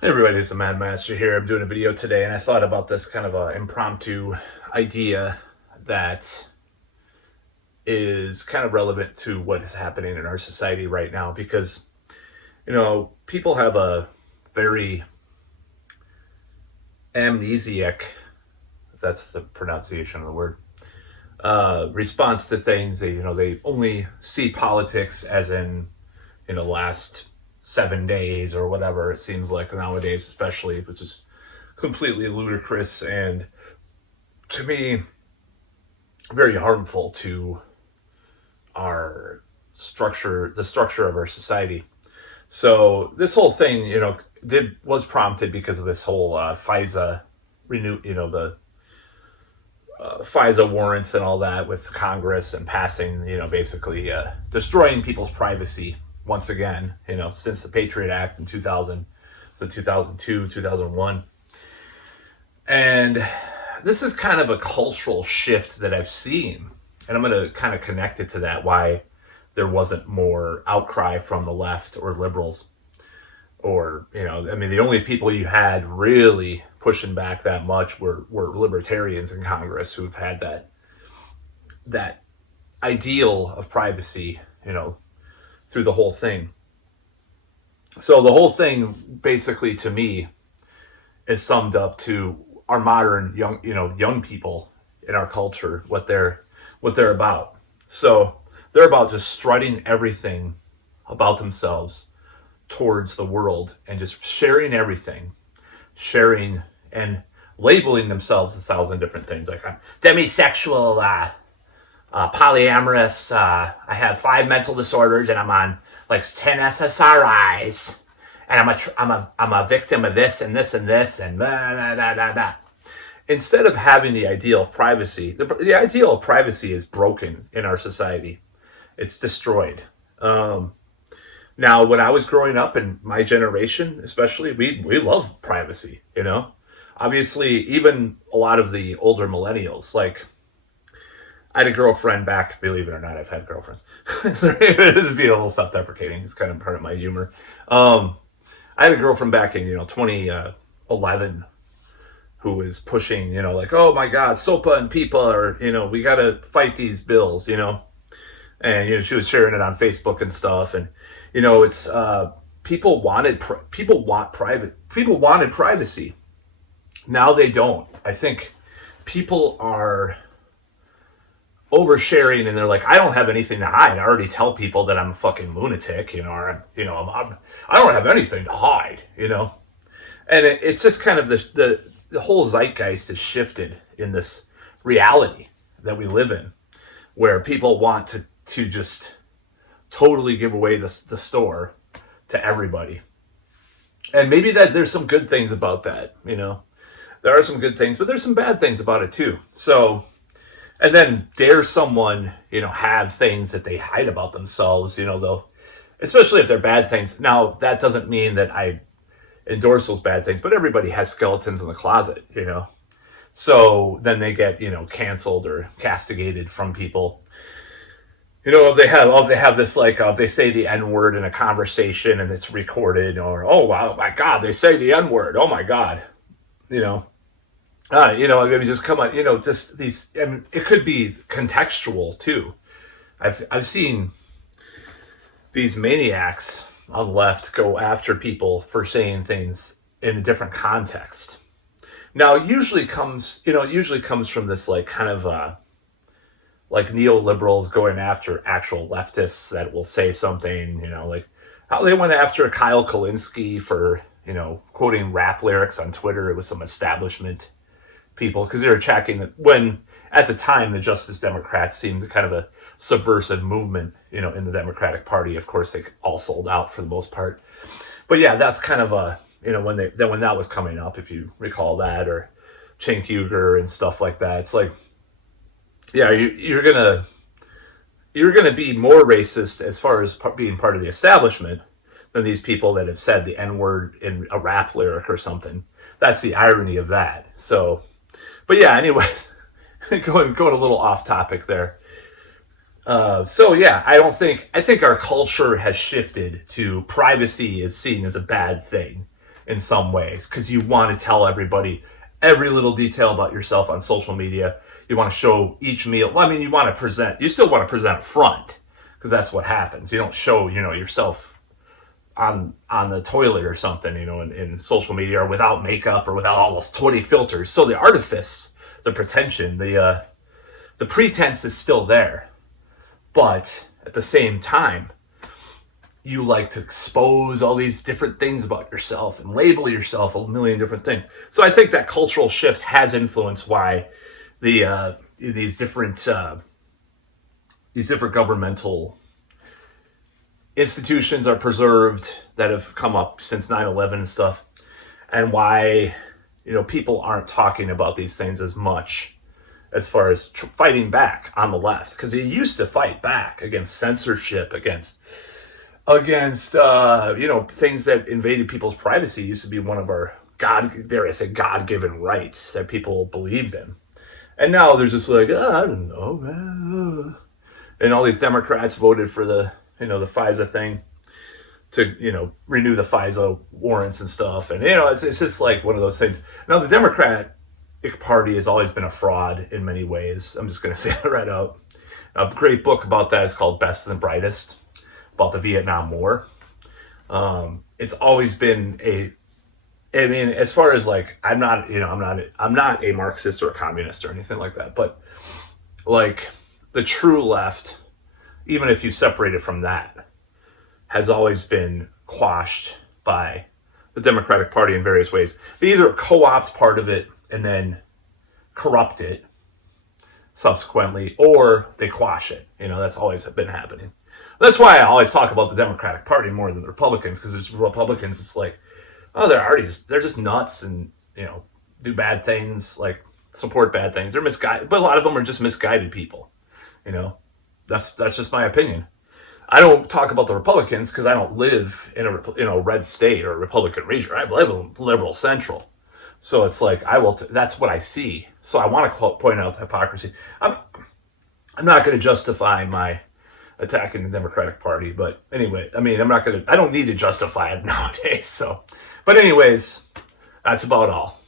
Hey everybody, it's the Mad Master here. I'm doing a video today, and I thought about this kind of a impromptu idea that is kind of relevant to what is happening in our society right now. Because people have a very amnesiac, if that's the pronunciation of the word, response to things. They only see politics as in last 7 days or whatever it seems like nowadays, especially, which is completely ludicrous and, to me, very harmful to our structure, the structure of our society. So this whole thing, was prompted because of this whole FISA renew, the FISA warrants and all that with Congress and passing, basically destroying people's privacy once again. Since the Patriot Act in 2000, so 2002, 2001, and this is kind of a cultural shift that I've seen, and I'm going to kind of connect it to that. Why there wasn't more outcry from the left or liberals, or the only people you had really pushing back that much were libertarians in Congress who've had that ideal of privacy, through the whole thing. So the whole thing, basically, to me, is summed up to our modern young people in our culture, what they're about. So they're about just strutting everything about themselves towards the world and just sharing everything, sharing and labeling themselves 1,000 different things, like I'm demisexual, polyamorous, I have 5 mental disorders, and I'm on like 10 SSRIs, and I'm a victim of this and this and this and blah, blah, blah, blah, blah. Instead of having the ideal of privacy, the ideal of privacy is broken in our society. It's destroyed. Now, when I was growing up, in my generation especially, we love privacy. Obviously, even a lot of the older millennials, like, I had a girlfriend back, believe it or not, I've had girlfriends. This is being a little self-deprecating. It's kind of part of my humor. I had a girlfriend back in 2011 who was pushing, like, oh my God, SOPA and PIPA, or we got to fight these bills, and she was sharing it on Facebook and stuff, and it's people wanted people wanted privacy. Now they don't. I think people are oversharing, and they're like, I don't have anything to hide. I already tell people that I'm a fucking lunatic, or I don't have anything to hide, and it's just kind of the whole zeitgeist has shifted in this reality that we live in, where people want to just totally give away the store to everybody. And maybe that there's some good things about that. There are some good things, but there's some bad things about it too. So, and then dare someone, have things that they hide about themselves, they'll, especially if they're bad things. Now, that doesn't mean that I endorse those bad things, but everybody has skeletons in the closet, So then they get, canceled or castigated from people. If they have this, like, if they say the N word in a conversation and it's recorded, or, oh wow, my God, they say the N word, oh my God, maybe just come on, just these, and it could be contextual too. I've seen these maniacs on the left go after people for saying things in a different context. Now, it usually comes from this, like, kind of like neoliberals going after actual leftists that will say something, like how they went after Kyle Kalinske for, quoting rap lyrics on Twitter. It was some establishment people, because they were attacking that, when at the time the Justice Democrats seemed kind of a subversive movement, in the Democratic Party. Of course, they all sold out for the most part. But yeah, that's kind of a, when that was coming up, if you recall that, or Cenk Uygur and stuff like that. It's like, yeah, you're gonna be more racist as far as being part of the establishment than these people that have said the N word in a rap lyric or something. That's the irony of that. So, but yeah, anyway, going a little off topic there. So yeah, I think our culture has shifted to privacy is seen as a bad thing, in some ways, because you want to tell everybody every little detail about yourself on social media. You want to show each meal. Well, I mean, you still want to present front, because that's what happens. You don't show, yourself on the toilet or something, in social media, or without makeup, or without all those 20 filters. So the artifice, the pretension, the pretense is still there. But at the same time, you like to expose all these different things about yourself and label yourself a million different things. So I think that cultural shift has influenced why these different governmental institutions are preserved that have come up since 9/11 and stuff, and why people aren't talking about these things as much as far as fighting back on the left, because they used to fight back against censorship, against things that invaded people's privacy. Used to be one of our God-given rights that people believed in. And now there's just like, I don't know, man. And all these Democrats voted for the FISA thing to, renew the FISA warrants and stuff. And, it's just like one of those things. Now, the Democratic Party has always been a fraud in many ways. I'm just going to say it right out. A great book about that is called Best and the Brightest, about the Vietnam War. It's always been as far as like, I'm not a Marxist or a communist or anything like that, but like the true left, even if you separate it from that, has always been quashed by the Democratic Party in various ways. They either co-opt part of it and then corrupt it subsequently, or they quash it. That's always been happening. That's why I always talk about the Democratic Party more than the Republicans, because it's Republicans, it's like, oh, they're just nuts and, do bad things, like support bad things. They're misguided, but a lot of them are just misguided people. That's just my opinion. I don't talk about the Republicans because I don't live in a red state or a Republican region. I live in liberal central. So it's like, that's what I see. So I want to point out the hypocrisy. I'm not going to justify my attacking the Democratic Party, but anyway, I mean, I don't need to justify it nowadays. So, but anyways, that's about all.